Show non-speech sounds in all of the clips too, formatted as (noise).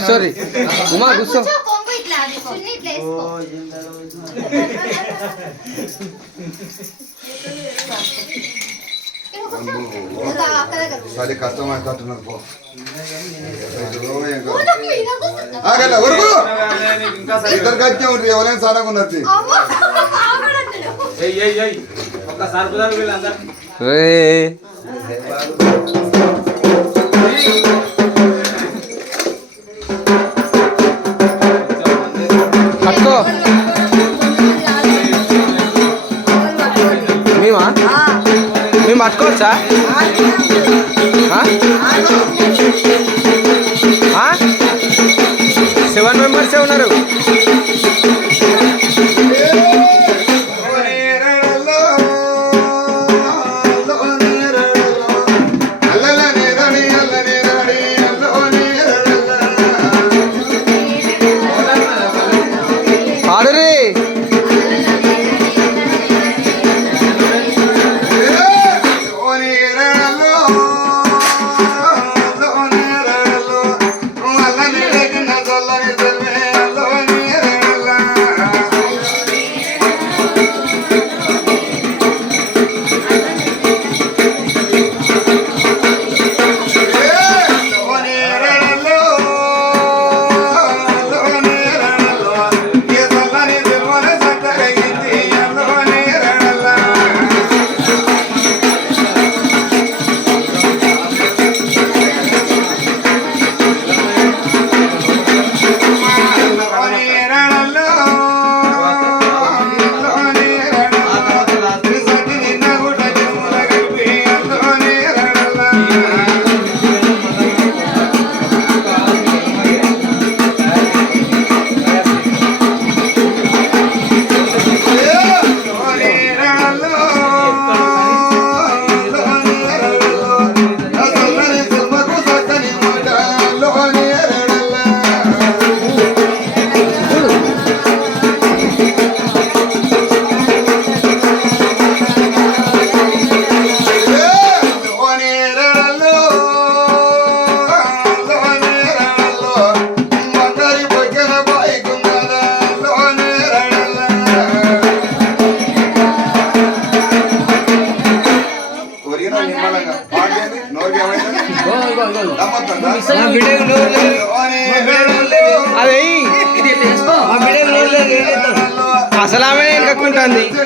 Sorry Uma కూర్చో. సరే కష్టం అయిపోతున్నారు పో ఇద్దరు కట్టే ఉంటుంది ఎవరైనా సారాగా ఉన్నది. ఒక్కసారి మేము Hey, understanding.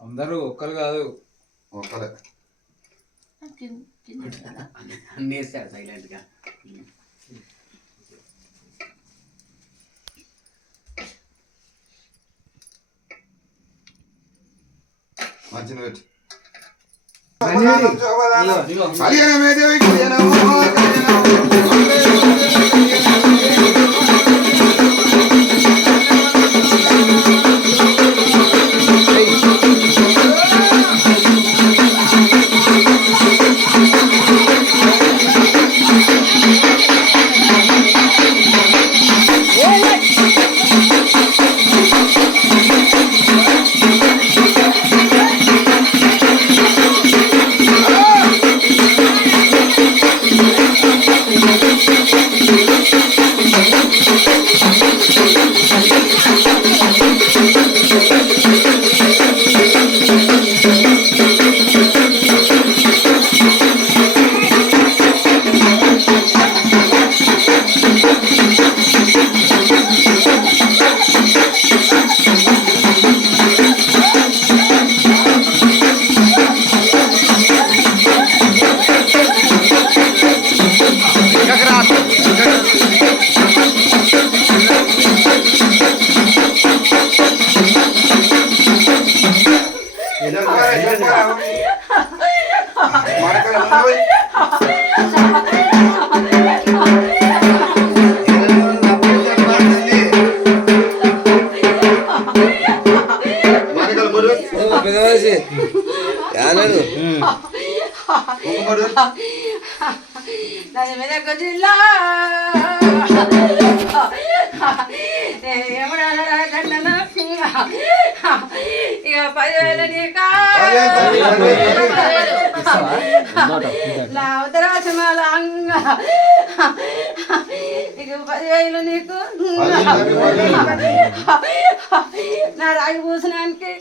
అందరూ ఒక్కరు కాదు. ఒక్కలే నేస్తాడు సైలెంట్గా మంచిగా పెట్టి. ఇదిగో. కళ్యాణమే దేవి కళ్యాణము దాని మీద కొద్దిలా ఇక పదివేలు నీకా. నా ఉత్తరాసమాల అంగ ఇక పదివేలు నీకు నా రాగి పూసనానికి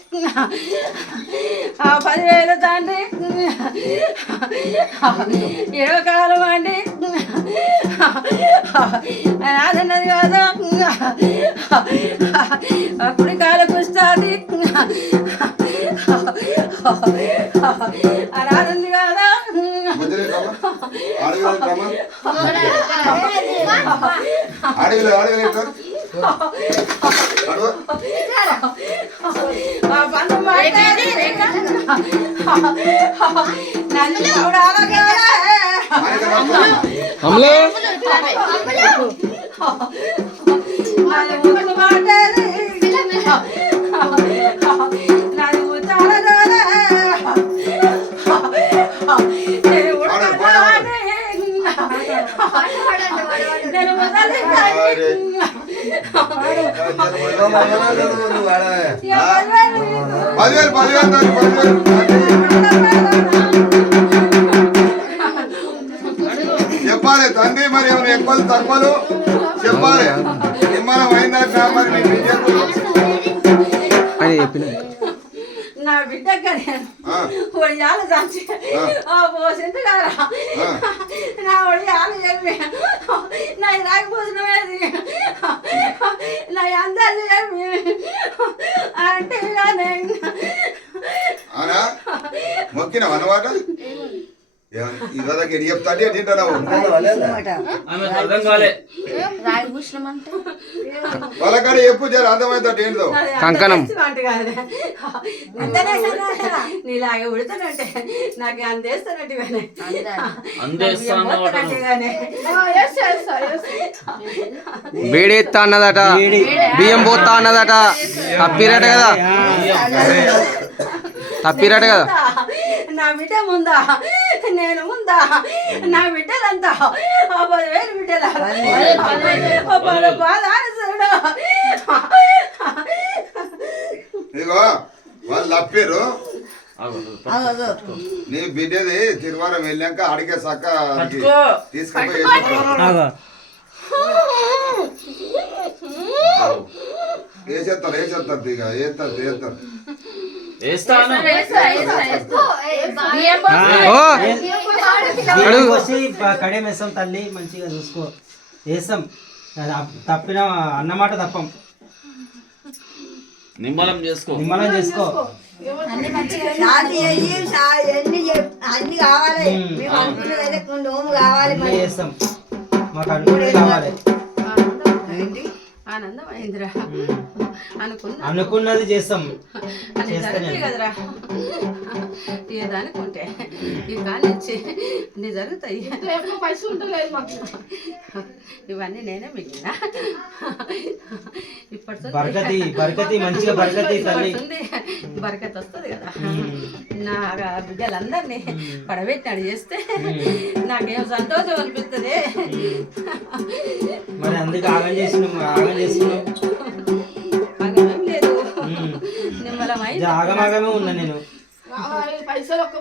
ఆ పదివేలు తండ్రి ఇరవై కాలం అండి నాదన్నది కాదా అప్పుడు రాదంది కాదా. అడవిలో. అడవిలో నన్ను చూడాలి నేను ముసలి అరే. ఇక పదివేలు నీకు. పదివేలు పదివేలు తండ్రి, పదివేలు చెప్పాలి తండ్రి మరి ఏమైనా ఎక్కువలు తక్కువలు చెప్పాలి నిర్మాణం అయిందా మరి మీ బిడ్డకు అని చెప్పిన నా బిడ్డగా ఒడియాలు దంచి. ఆ. పోసింది కదా. నా ఒడియాలు చెప్పి నా రాకపోసినది నా అందరిని చెప్పి అంటే మొక్కిన అన్నమాట వాళ్ళకాడ చెప్పు జర అర్థమైతే ఏంటో కంకణం. నీలాగే ఉడతానంటే నాకు అందేస్తానంటే కానీ అందేస్తాను కానీ వేడెత్తా అన్నదట. బియ్యం పోతా అన్నదట. తప్పిరట కదా. తప్పిరట కదా. నా బిడ్డ ముందా? నేను ముందా నా బిడ్డలంతా? ఆ పదివేలు బిడ్డల. బాధ చూడు ఇగో వాళ్ళు తప్పారు నీ బిడ్డది తిరువారం వెళ్ళాక అడిగే సక్క. తీసుకుపోయి వేసేస్తారు వేసేస్తారు ఇక వేస్తారు వేస్తారు వేస్తాను ఓ వేస్తాం తల్లి మంచిగా చూసుకో. వేస్తాం. అప్- తప్పిన అన్నమాట తప్పం. నిమ్మలం చేసుకో. నిమ్మలం చేసుకో. అన్ని కావాలి. నోము చేస్తాం మాకు అనుకునేది కావాలి. ఏంటి ఆనందం అయిందిరా. అనుకున్నా అనుకున్నది చేస్తాం. (laughs) (laughs) జరుగుతాయి కదరా. ఏ దానికుంటే ఇవి కానిచ్చి అన్ని జరుగుతాయి. పైసలు ఉంటలేదు మాకు. (laughs) ఇవన్నీ నేనే మిగిలిన. ఇప్పటి బరకతి బరకతి మంచిగా బరకతి తల్లి. బరకత్ వస్తుంది కదా. నా బిడ్డలందరినీ పడబెట్టినాడు చేస్తే నాకేం సంతోషం అనిపిస్తుంది. మరి అందుకే ఆగం చేసినాం ఆగం చేసినాం. ఆగమాగమే ఉన్నా నేను. పైసలు ఒక్క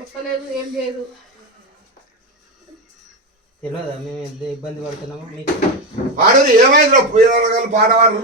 ఒక్కలేదు ఏం లేదు. తెలియదా మేము ఎంత ఇబ్బంది పడుతున్నామో మీకు. పాడు ఏమైందిరా? పోయిన పాట పాడు